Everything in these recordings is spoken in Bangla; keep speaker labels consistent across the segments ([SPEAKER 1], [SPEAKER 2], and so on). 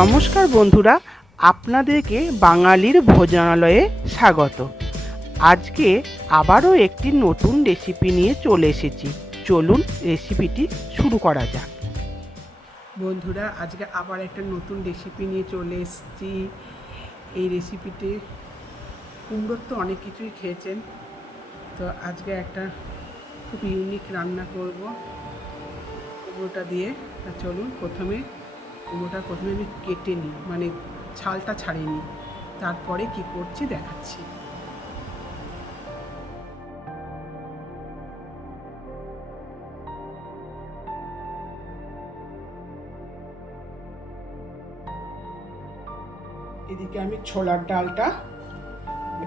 [SPEAKER 1] নমস্কার বন্ধুরা, আপনাদেরকে বাঙালির ভোজনালয়ে স্বাগত। আজকে আবারও একটি নতুন রেসিপি নিয়ে চলে এসেছি। চলুন রেসিপিটি শুরু করা যাক। বন্ধুরা, আজকে আবার একটা নতুন রেসিপি নিয়ে চলে এসেছি। এই রেসিপিতে কুমড়োর তো অনেক কিছুই খেয়েছেন। তো আজকে একটা খুব ইউনিক রান্না করব। কুমড়োটা দিয়ে, তা চলুন প্রথমে কুমড়োটা প্রথমে আমি কেটে নিই মানে ছালটা ছাড়িয়ে নিই। তারপরে কি করছি দেখাচ্ছি। এদিকে আমি ছোলার ডালটা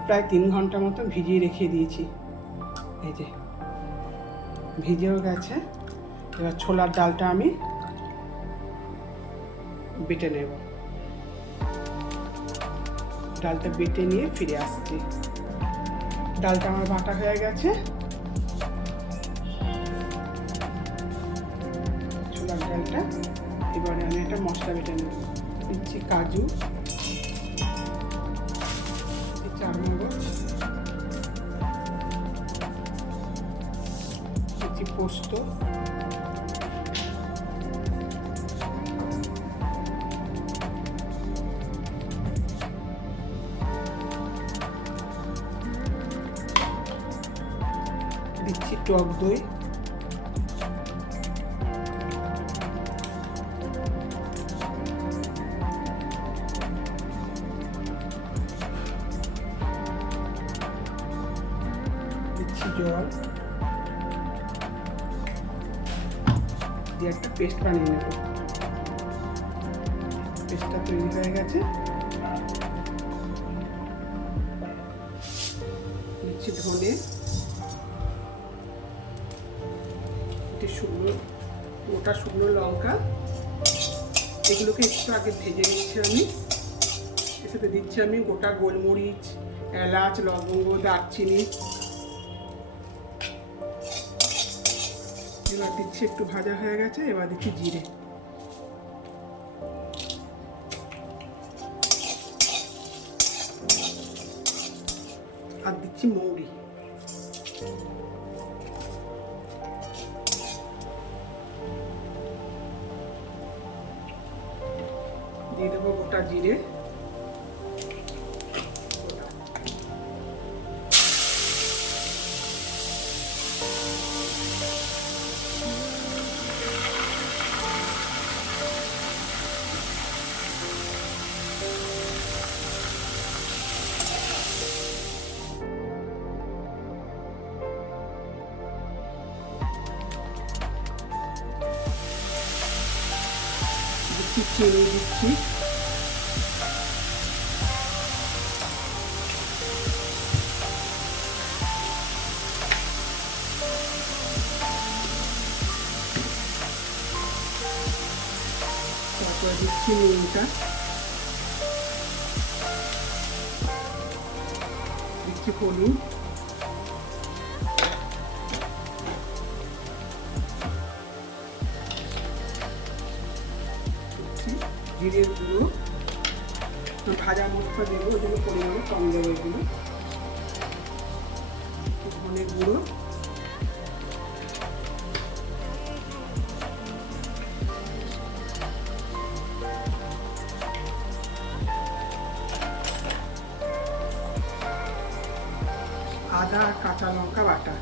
[SPEAKER 1] প্রায় তিন ঘণ্টা মতো ভিজিয়ে রেখে দিয়েছি। এই যে, ভিজেও গেছে। এবার ছোলার ডালটা আমি বেটে নেব। ডালটা বেটে নিয়ে ফিরে আসছি। ডালটা আমার বাটা হয়ে গেছে। ছোলার ডালটা, এবারে আমি একটা মশলা বেটে নেব। দিচ্ছি কাজু। চারমগজ। দিচ্ছি পোস্ত। টক দই। দিচ্ছি জল। দিয়ে একটা পেস্ট বানিয়ে নেব। পেস্টটা তৈরি হয়ে গেছে। দিচ্ছি ধনে। শুকনো গোটা শুকনো লঙ্কা। এগুলোকে একটু আগে ভেজে নিচ্ছি আমি। এর সাথে দিচ্ছি আমি গোটা গোলমরিচ, এলাচ, লবঙ্গ, দারচিনি। এবার দিচ্ছি একটু ভাজা হয়ে গেছে, এবার দিচ্ছি জিরে। আর দিচ্ছি মৌরি। দিয়ে দেবো গোটা জিরে। দিচ্ছি চিনি দিচ্ছি তারপরে দিচ্ছি নুনটা দিচ্ছি হলুদ জিরের গুঁড়ো ভাজা মশলা দেবো ওগুলো পরিমাণে কম দেবো এগুলো। ধনে গুঁড়ো। আদা আর কাঁচা লঙ্কা বাটা।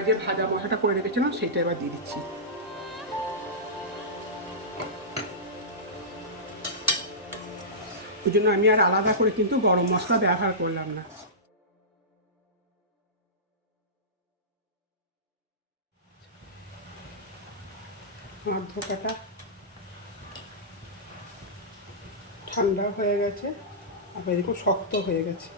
[SPEAKER 1] এবার যে ভাজা মশলাটা করে রেখেছিলাম সেটা এবার দিয়ে দিচ্ছি। ওই জন্য আমি আর আলাদা করে কিন্তু গরম মশলা ব্যবহার করলাম না। ঠান্ডা হয়ে গেছে, আবার এরকম শক্ত হয়ে গেছে।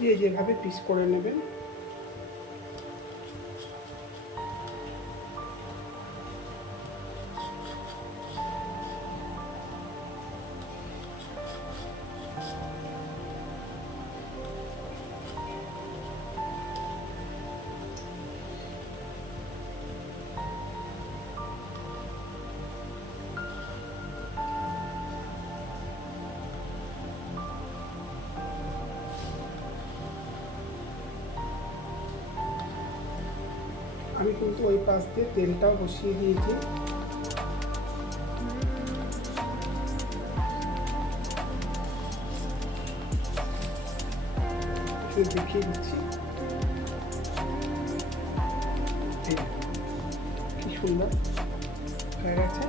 [SPEAKER 1] দিয়ে যেভাবে পিস করে নেবেন আমি কিন্তু ওই পাশ দিয়ে তেলটাও বসিয়ে দিয়েছি। দেখিয়ে দিচ্ছি। কি সুন্দর হয়ে গেছে।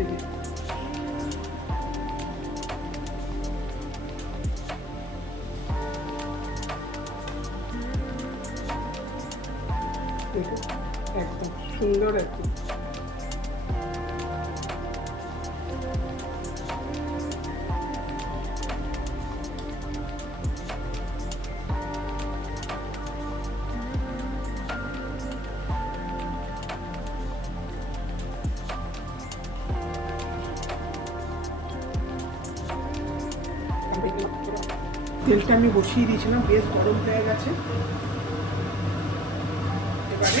[SPEAKER 1] এই যে, সুন্দর একদম তেলটা আমি বসিয়ে দিয়েছিলাম বেশ গরম হয়ে গেছে। এবারে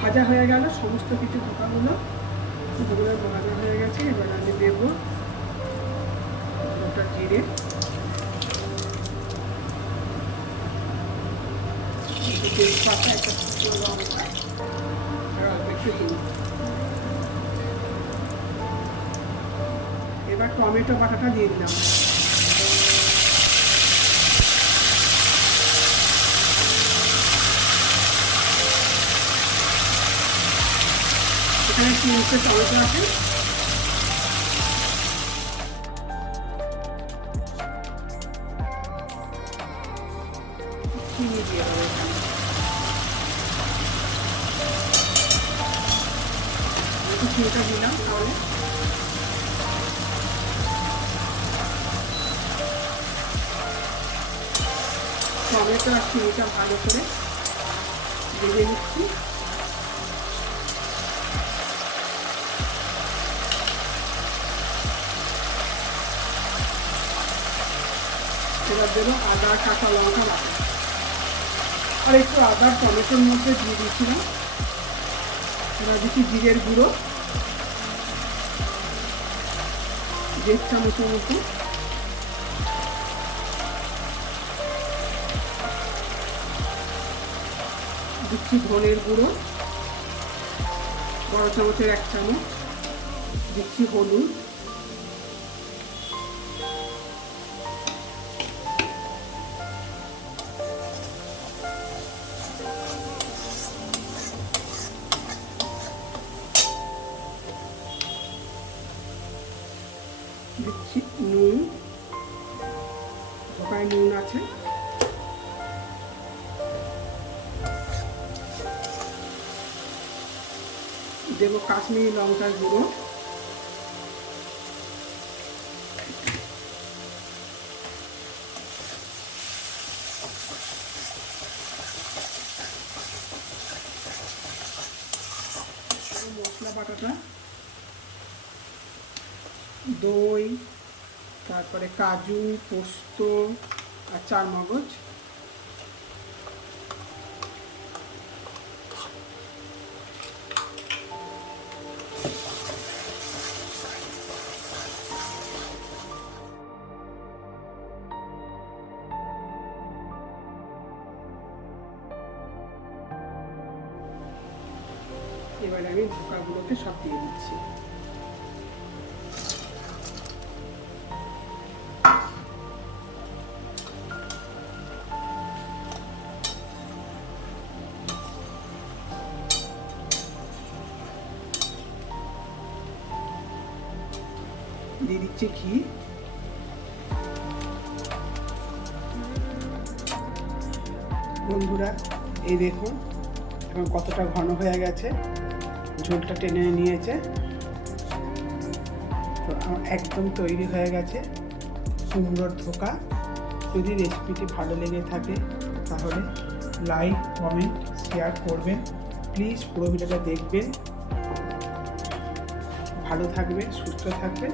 [SPEAKER 1] ভাজা হয়ে গেল, সমস্ত কিছু পোকাগুলো ওগুলো ভাজা হয়ে গেছে, এবার আমি দেবো গোটা জিরে। এবার টমেটো বাটাটা দিয়ে দিলাম। এখানে তিনটে টমেটো আছে চিনি দিয়ে দেবো এখানে চিনিটা দিলাম তাহলে টমেটো আর চিনিটা ভালো করে ভেজে নিচ্ছি এবার দেবো আদা, কাঁচা লঙ্কা বাটা। আর একটু আদা টমেটোর মধ্যে দিয়ে দিয়েছিলাম। এবার দিচ্ছি জিরের গুঁড়ো। দেড় চামচের মতো। দিচ্ছি ধনের গুঁড়ো। বড় চামচের এক চামচ। দিচ্ছি হলুদ। আছে? দেবো কাশ্মীরি লঙ্কার গুঁড়ো। মশলা বাটাটা। দই তারপরে কাজু পোস্ত আর চার মগজ এবার আমি ঢোকাগুলোকে সব দিয়ে দিচ্ছি দিয়ে দিচ্ছি ঘি বন্ধুরা, এই দেখুন, এখন কতটা ঘন হয়ে গেছে। ঝোলটা টেনে নিয়েছে। তো একদম তৈরি হয়ে গেছে। সুন্দর ধোকা। যদি রেসিপিটি ভালো লেগে থাকে, তাহলে লাইক কমেন্ট শেয়ার করবেন। প্লিজ পুরো ভিডিওটা দেখবেন। ভালো থাকবেন, সুস্থ থাকবেন।